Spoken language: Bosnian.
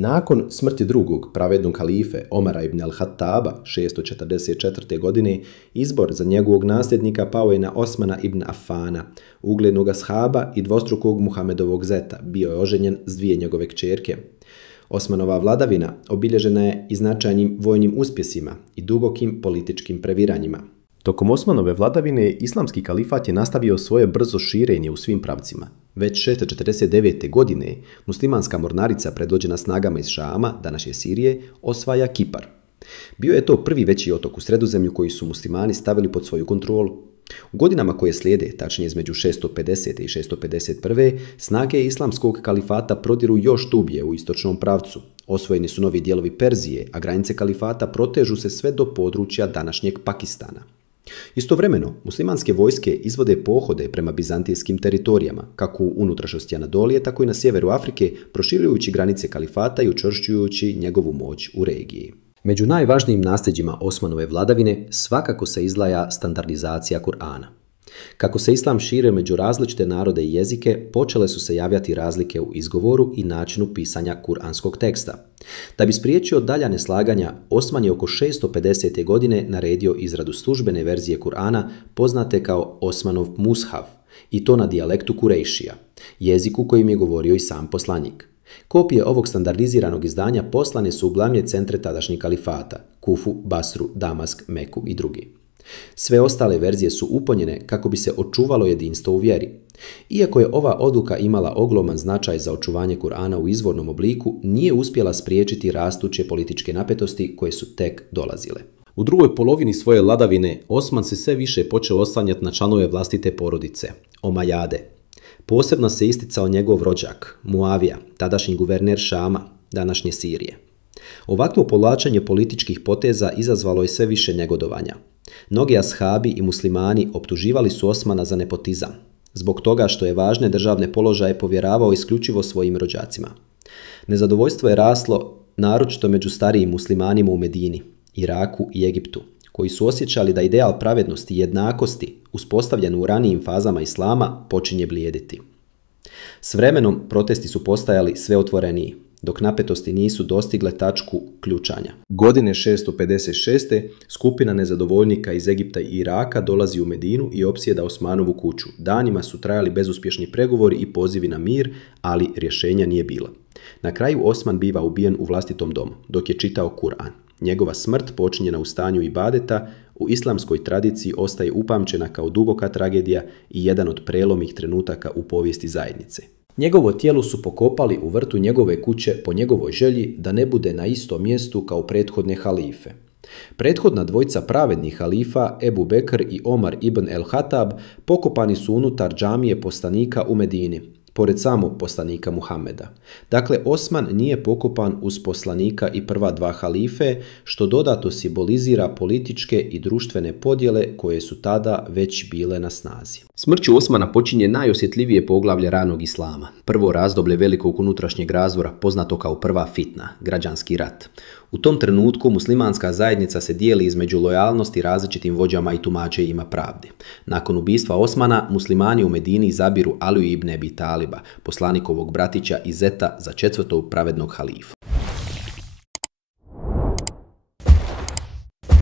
Nakon smrti drugog pravednog halife Omara ibn al-Hattaba 644. godine, izbor za njegovog nasljednika pao je na Osmana ibn Affana, uglednog ashaba i dvostrukog Muhamedovog zeta. Bio je oženjen s dvije njegove kćerke. Osmanova vladavina obilježena je i značajnim vojnim uspjesima i dubokim političkim previranjima. Tokom Osmanove vladavine, islamski kalifat je nastavio svoje brzo širenje u svim pravcima. Već 649. godine muslimanska mornarica predvođena snagama iz Šama, današnje Sirije, osvaja Kipar. Bio je to prvi veći otok u Sredozemlju koji su muslimani stavili pod svoju kontrolu. U godinama koje slijede, tačnije između 650. i 651. snage islamskog kalifata prodiru još dublje u istočnom pravcu. Osvojeni su novi dijelovi Perzije, a granice kalifata protežu se sve do područja današnjeg Pakistana. Istovremeno, muslimanske vojske izvode pohode prema bizantijskim teritorijama, kako u unutrašnjosti Anadolije, tako i na sjeveru Afrike, proširujući granice kalifata i učvršćujući njegovu moć u regiji. Među najvažnijim nasljeđima Osmanove vladavine svakako se izdvaja standardizacija Kur'ana. Kako se islam šire među različite narode i jezike, počele su se javljati razlike u izgovoru i načinu pisanja kuranskog teksta. Da bi spriječio dalja neslaganja, Osman je oko 650. godine naredio izradu službene verzije Kur'ana poznate kao Osmanov Mushaf, i to na dijalektu Kurejšija, jeziku kojim je govorio i sam poslanik. Kopije ovog standardiziranog izdanja poslane su u glavne centre tadašnjeg kalifata, Kufu, Basru, Damask, Meku i drugi. Sve ostale verzije su uponjene kako bi se očuvalo jedinstvo u vjeri. Iako je ova odluka imala ogroman značaj za očuvanje Kur'ana u izvornom obliku, nije uspjela spriječiti rastuće političke napetosti koje su tek dolazile. U drugoj polovini svoje vladavine Osman se sve više počeo oslanjati na članove vlastite porodice, Omajade. Posebno se isticao njegov rođak, Muavija, tadašnji guverner Šama, današnje Sirije. Ovakvo povlačenje političkih poteza izazvalo je sve više negodovanja. Mnogi ashabi i muslimani optuživali su Osmana za nepotizam, zbog toga što je važne državne položaje povjeravao isključivo svojim rođacima. Nezadovoljstvo je raslo naročito među starijim muslimanima u Medini, Iraku i Egiptu, koji su osjećali da ideal pravednosti i jednakosti, uspostavljen u ranijim fazama islama, počinje blijediti. S vremenom protesti su postajali sve otvoreniji, dok napetosti nisu dostigle tačku ključanja. Godine 656. skupina nezadovoljnika iz Egipta i Iraka dolazi u Medinu i opsjeda Osmanovu kuću. Danima su trajali bezuspješni pregovori i pozivi na mir, ali rješenja nije bilo. Na kraju Osman biva ubijen u vlastitom domu, dok je čitao Kur'an. Njegova smrt, počinjena u stanju ibadeta, u islamskoj tradiciji ostaje upamćena kao duboka tragedija i jedan od prelomnih trenutaka u povijesti zajednice. Njegovo tijelo su pokopali u vrtu njegove kuće po njegovoj želji da ne bude na istom mjestu kao prethodne halife. Prethodna dvojica pravednih halifa, Ebu Bekr i Omar ibn el-Hatab, pokopani su unutar džamije poslanika u Medini, pored samog poslanika Muhameda. Dakle, Osman nije pokopan uz poslanika i prva dva halife, što dodatno simbolizira političke i društvene podjele koje su tada već bile na snazi. Smrću Osmana počinje najosjetljivije poglavlje ranog islama, prvo razdoblje velikog unutrašnjeg razdora, poznato kao prva fitna, građanski rat. U tom trenutku muslimanska zajednica se dijeli između lojalnosti različitim vođama i tumačenjima pravde. Nakon ubistva Osmana, muslimani u Medini izabiru Aliju ibn Abi Taliba, poslanikovog bratića i zeta za četvrtog pravednog halifu.